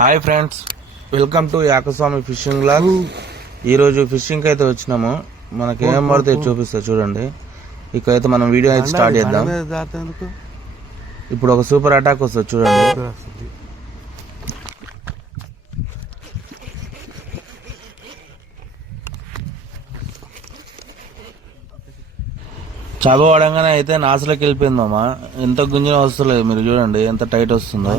Hi friends welcome to Yakaswamy fishing log ఈరోజు fishing అయితే వచ్చినాము. మనకి ఏం పడితే చూపిస్తా చూడండి. ఇక్కడైతే మనం వీడియో అయితే స్టార్ట్ చేద్దాం. ఇప్పుడు ఒక సూపర్ అటాక్ వస్తుంది చూడండి. వస్తుంది. చదువు పడంగానే అయితే నాసులోకి వెళ్ళిపోయింది మామ ఎంత గుంజిన వస్తలేదు మీరు చూడండి. ఎంత టైట్ వస్తుందో.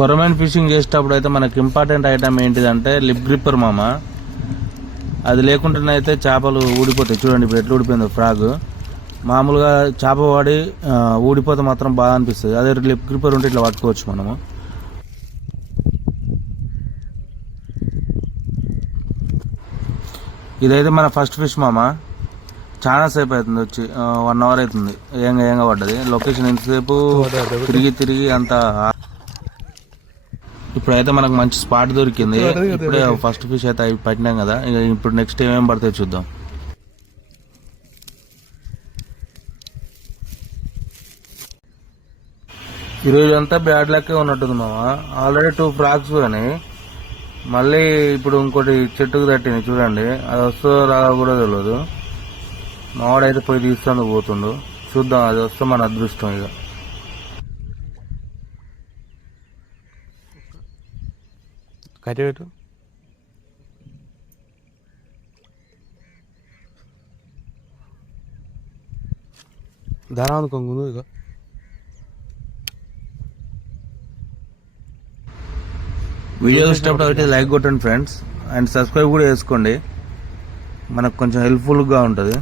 కొరమైన ఫిషింగ్ చేసేటప్పుడు అయితే మనకి ఇంపార్టెంట్ ఐటమ్ ఏంటిదంటే లిప్ గ్రిప్పర్ మామ. అది లేకుండానైతే చేపలు ఊడిపోతాయి. చూడండి ఇప్పుడు ఎట్లా ఊడిపోయిందో ఫ్రాగ్. మామూలుగా చేప వాడి ఊడిపోతే మాత్రం బాగా అనిపిస్తుంది. అదే లిప్ గ్రిప్పర్ ఉంటే ఇట్లా పట్టుకోవచ్చు మనము. ఇదైతే మన ఫస్ట్ ఫిష్ మామ. చాలా సేపు అవుతుంది వచ్చి వన్ అవర్ అవుతుంది. ఏంగా ఏంగా పడ్డది? లొకేషన్ ఎంతసేపు? తిరిగి తిరిగి అంత ఇప్పుడైతే మనకు మంచి స్పాట్ దొరికింది. ఇప్పుడే ఫస్ట్ ఫిష్ అయితే అవి పట్టినాం కదా. ఇక ఇప్పుడు నెక్స్ట్ ఏమేమి పడతాయి చూద్దాం. ఈరోజు అంతా బ్యాడ్ లెక్కే ఉన్నట్టుంది మామ. ఆల్రెడీ టూ ఫ్రాక్స్ పోయినాయి మళ్ళీ ఇప్పుడు ఇంకోటి చెట్టుకు తట్టింది చూడండి. అది వస్తుందో రాదో కూడా తెలియదు మావాడైతే పోయి తీస్తుంది పోతుండు. చూద్దాం అది వస్తే మన అదృష్టం ఇక. కట్టి పెట్టు దారా ఇక వీడియో ఇష్టపడి అయితే లైక్ కొట్టండి ఫ్రెండ్స్ అండ్ సబ్స్క్రైబ్ కూడా చేసుకోండి మనకు కొంచెం హెల్ప్ఫుల్గా ఉంటుంది.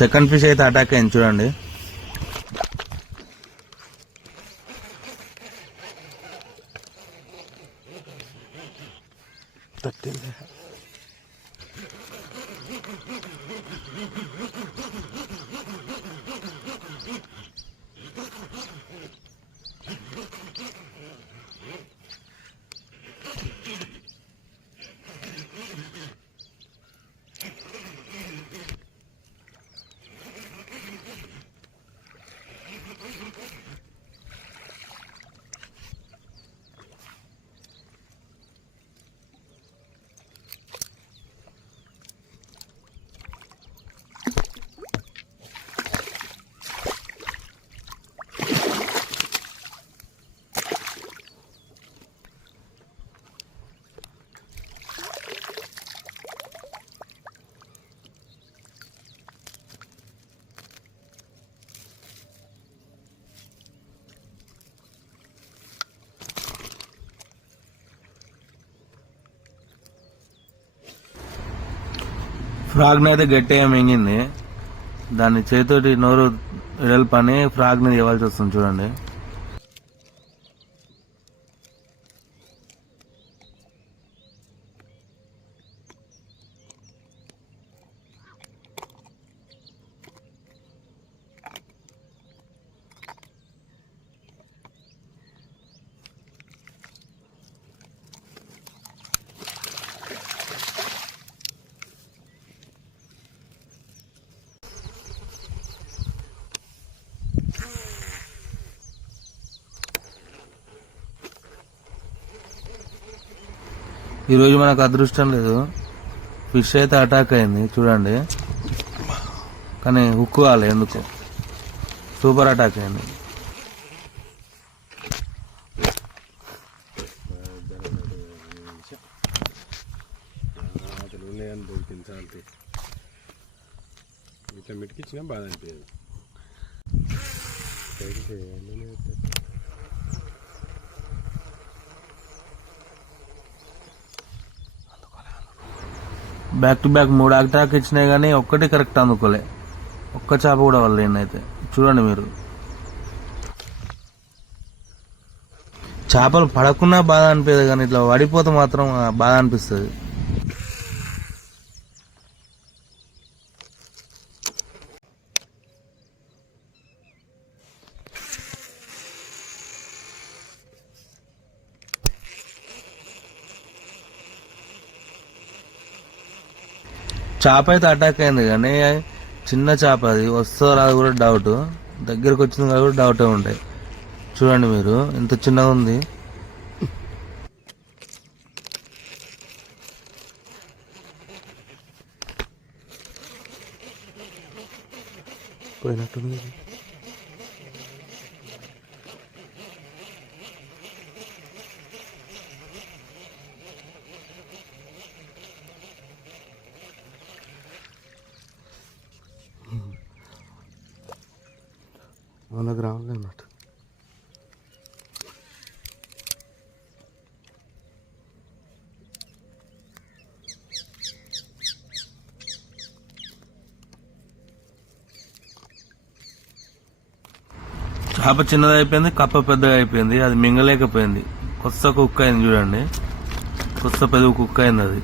సెకండ్ ఫిష్ అయితే అటాక్ అయింది చూడండి. ఫ్రాగ్ని అయితే గట్టిగా మింగింది. దాన్ని చేతితోటి నోరు వెడల్పని ఫ్రాగ్ని ఇవ్వాల్సి వస్తుంది చూడండి. ఈరోజు మనకు అదృష్టం లేదు. ఫిష్ అయితే అటాక్ అయింది చూడండి. కానీ ఉక్కు కాలే ఎందుకు. సూపర్ అటాక్ అయింది. ఇట్లా మిటికిచ్చినా బాధ అనిపించదు బ్యాక్ టు బ్యాక్ మూడు అటాక్ ఇచ్చినాయి కానీ ఒక్కటి కరెక్ట్ అందుకోలే. ఒక్క చేప కూడా వాళ్ళు అయితే చూడండి మీరు. చేపలు పడకున్నా బాధ అనిపించదు కానీ ఇట్లా పడిపోతే మాత్రం బాధ అనిపిస్తుంది. చేప అయితే అటాక్ అయింది కానీ చిన్న చేప అది. వస్తుందో రాదు కూడా డౌట్ దగ్గరకు వచ్చింది కాదు కూడా డౌటే ఉంటాయి. చూడండి మీరు ఎంత చిన్నగా ఉంది. పోయినట్టుంది ఇది. వంద అన్నట్టు చేప చిన్నది అయిపోయింది కప్ప పెద్దగా అయిపోయింది అది మింగలేకపోయింది. కొత్త కుక్క అయింది చూడండి. కొత్త పెద్ద కుక్క అయింది అది.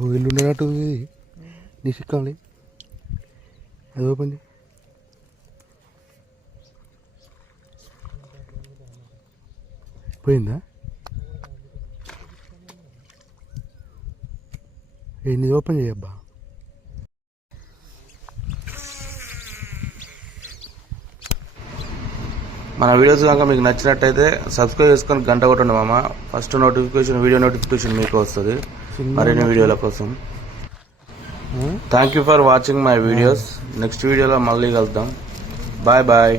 ఓ ఇల్లు ఉన్నట్టు నీ సిక్కాలి. అది ఓపెన్ పోయిందా? ఏ ఓపెన్ చేయబ్బా మన వీడియోస్ కనుక మీకు నచ్చినట్టయితే సబ్స్క్రైబ్ చేసుకొని గంట కొట్టండి మామ. ఫస్ట్ నోటిఫికేషన్ వీడియో నోటిఫికేషన్ మీకు వస్తుంది. మరిన్ని వీడియోల కోసం. Thank you for watching my videos next వీడియోలో మళ్ళీ కలుద్దాం. Bye bye